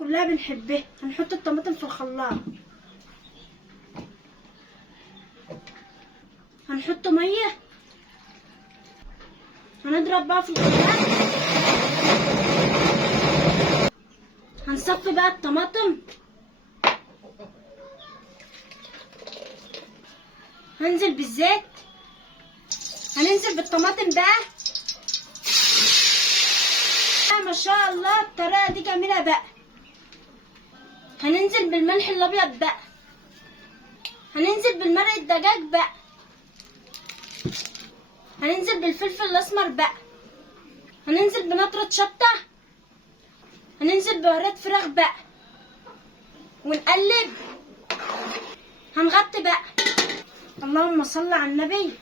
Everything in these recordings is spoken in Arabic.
كلها بنحبها. هنحط الطماطم في الخلاط، هنحط ميه، هنضرب بقى في الخلاط، هنصفي بقى الطماطم، هننزل بالزيت، هننزل بالطماطم بقى. ما شاء الله الطريقه دي جميله بقى. هننزل بالملح الابيض بقى، هننزل بالمرق الدجاج بقى، هننزل بالفلفل الاسمر بقى، هننزل بنطرة شطة، هننزل ببهارات فراخ بقى ونقلب. هنغطي بقى. اللهم صل على النبي.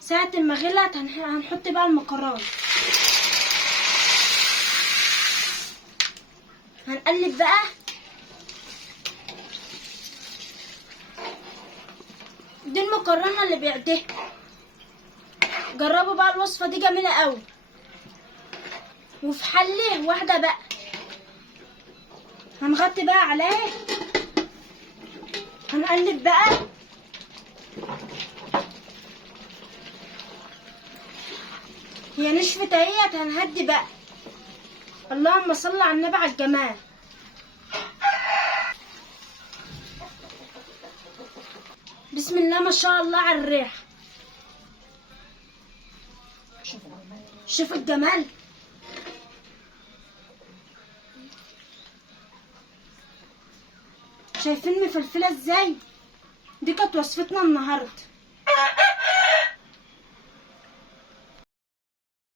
ساعة ما غلت هنحط بقى المكرونة، هنقلب بقى. دي المكرونة اللي بيعدها. جربوا بقى الوصفة دي جميلة قوي. وفي حلة واحدة بقى هنغطي بقى عليه، هنقلب بقى. هي نشفت اهيت، هنهدي بقى. اللهم صل على النبي على الجمال. بسم الله ما شاء الله على الريح. شوفوا الجمال. شايفين مفلفله ازاي؟ دي كانت وصفتنا النهارده.